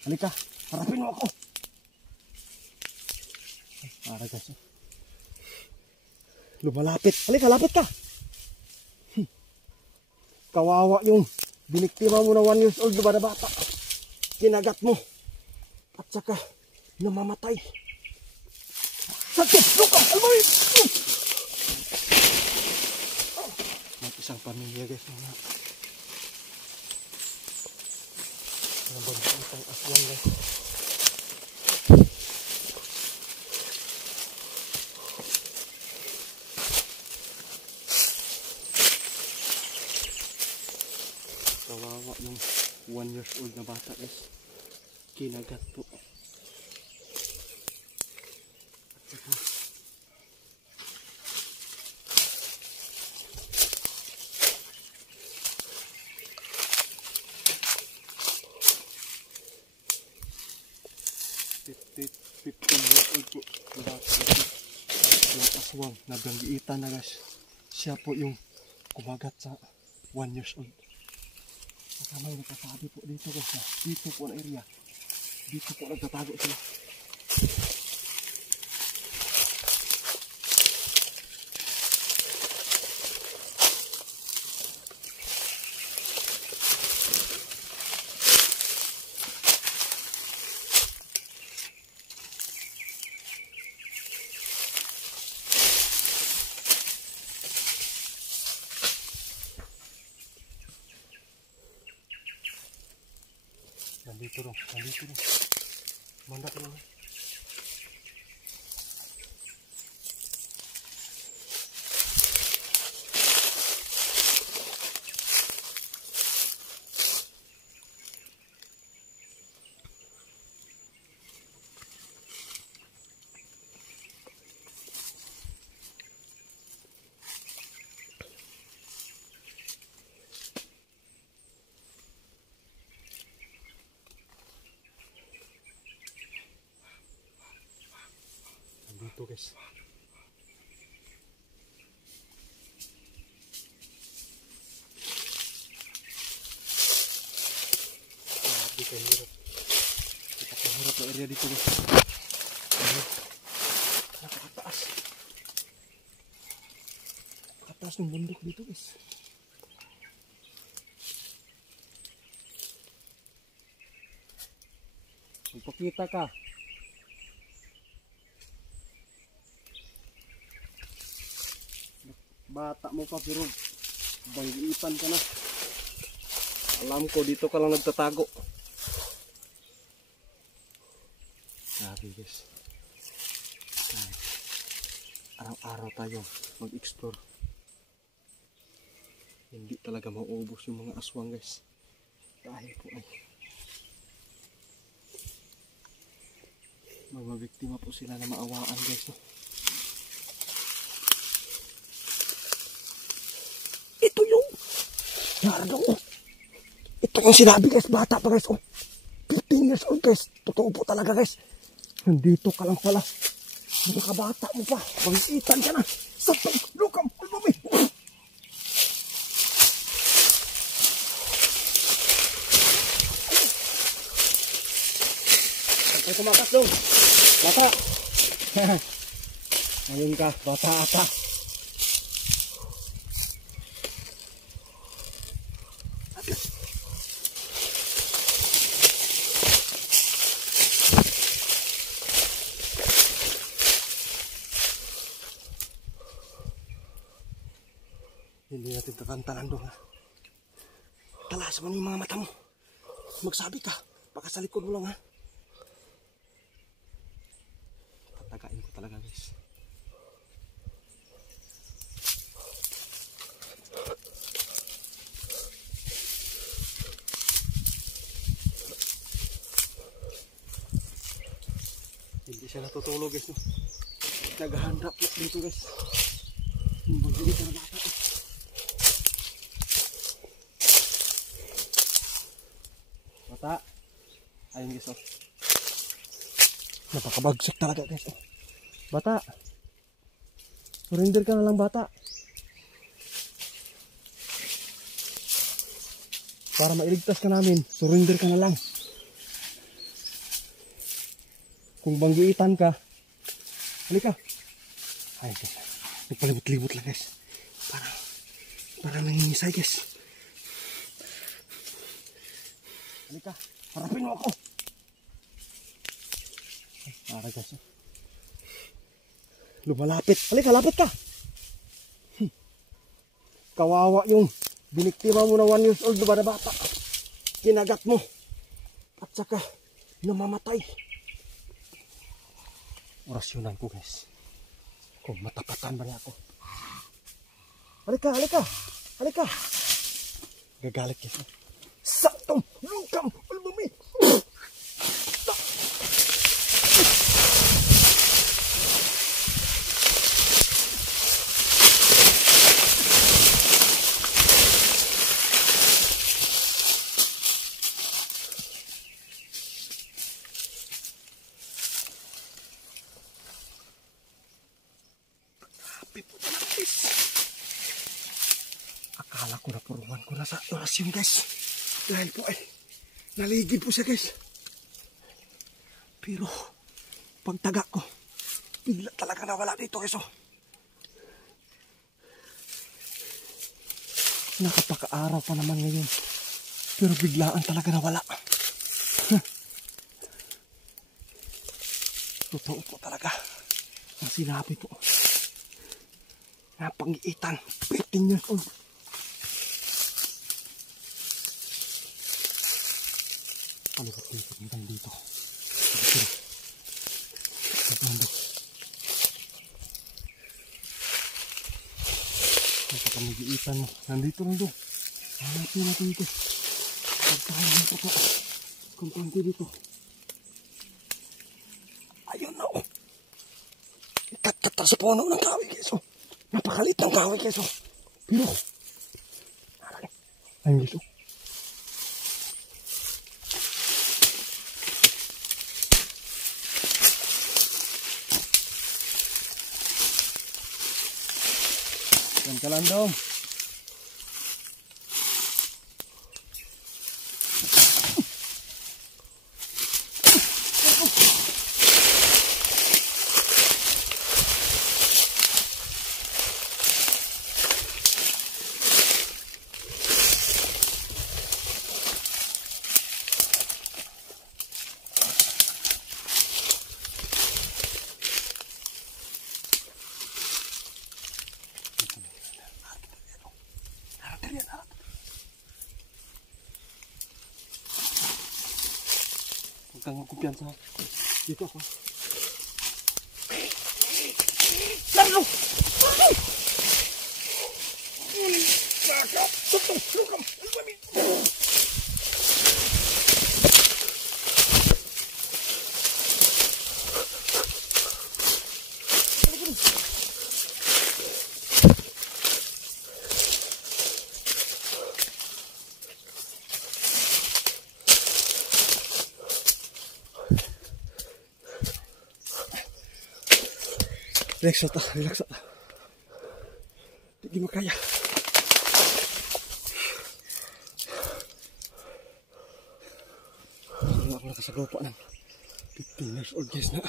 Halika, harapin mo ako. Para guys. Lumalapit. Halika, lapit ka. Kawawa yung biniktima mo na 1 years old na bata. Kinagat mo. At saka namamatay. Sakit! Lukang! Almawin! Isang pamilya guys. Nabagpitang aswang guys. Kawawa yung 1 years old na bata guys. Kinagat po. At saka yung aswang na banggiitan na guys. Siya po yung kumagat sa 1 years old. Saka may nagtasabi po dito guys na dito po na area. Dito po nagtatago sila. Nandito rin. Mandak lang. Dito guys. Grabe kahirap. Napakahirap na area dito guys. Napakataas. Napakataas ng bundok dito guys. Magpakita ka. Bata mo pa pero banggiitan ka na. Alam ko dito ka lang nagtatago. Grabe guys. Araw-araw tayo mag-explore. Hindi talaga mauubos yung mga aswang guys. Dahil po ay mga biktima po sila na maawaan guys. Ito yung naragaw. Ito yung sinabi guys, bata pa guys. 15 years old guys. Totoo po talaga guys. Nandito ka lang pala. Nakabata mo pa. Pangitan ka na. Sapag, lukam, ulbumi. Ay, kumakas dong. Bata. Ayun ka, bata ata. Hindi natin kakantalan doon ha. Talas mo yung mga mata mo. Magsabi ka. Baka sa likod mo lang ha. Tatagain ko talaga guys. Hindi siya natutulog guys. No? Naghahanda po dito guys. Yung bagay ka na bata eh. Bata. Ayun guys oh. Napakabagsak talaga guys oh. Bata. Surrender ka na lang bata. Para mailigtas ka namin. Surrender ka na lang. Kung banggiitan ka, halika. Ay, guys. Nagpalibot-libot lang, guys. Para nangingisay, guys. Halika. Harapin mo ako. Ay, para, guys. Lumalapit. Halika, lapit ka. Kawawa yung biniktima mo na 1 years old na bata. Kinagat mo. At saka, namamatay. Orasyonan ko, guys. Kung matapatan ba niya ako. Halika, halika. Halika. Gagalit, guys. Saktong lukam albumi. Akala ko na puruhan ko na sa orasyon, guys. Dahil po ay naligid po siya, guys. Pero pagtaga ko, bigla talaga nawala dito, guys. Nakapaka-araw pa naman ngayon. Pero biglaan talaga nawala. Totoo po talaga ang sinabi po. Napangiitan, 15 years old. Palibot-libot hanggang dito. Napakamagiitan mo. Nandito lang doon. Hanapin natin dito. Pagkahalan ko po. Kumpante dito. Ayun na, oh. Ikatata sa puno ng kahoy, guys. Napakalit ng kahoy, guys. Pero, ayun, guys. Yan ka lang daw. Huwag kang kumpiyansa. Dito ako. Lalo! Sakap! Tutong! Lukam! Almami! Relax ata, relax ata. Hindi makaya. Hindi ako nakasagaw po ng 15 years old, guys, na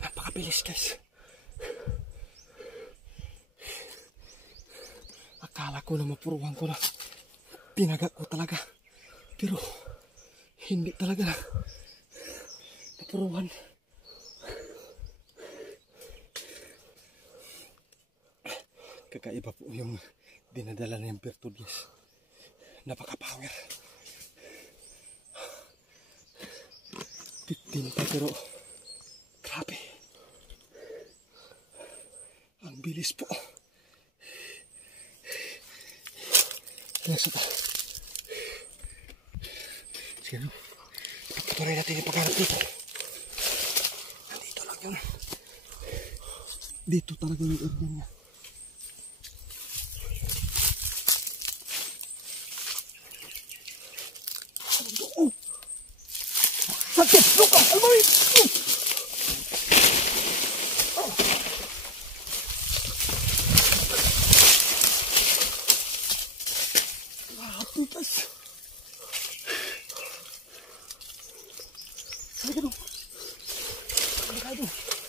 napakabilis, guys. Akala ko na mapuruhan ko na. Tinaga ko talaga. Pero hindi talaga na mapuruhan. Kakaiba po yung dinadala na yung virtud, guys. Napaka-power. 15 pa, pero grabe. Ang bilis po. Yes, ito. Sige, no? Pagpatuloy natin yung paghanap dito. Nandito lang yun. Dito talaga yung urban niya. Sakit! Lukam! Almami! Grabe, guys. Halika doon. Halika doon.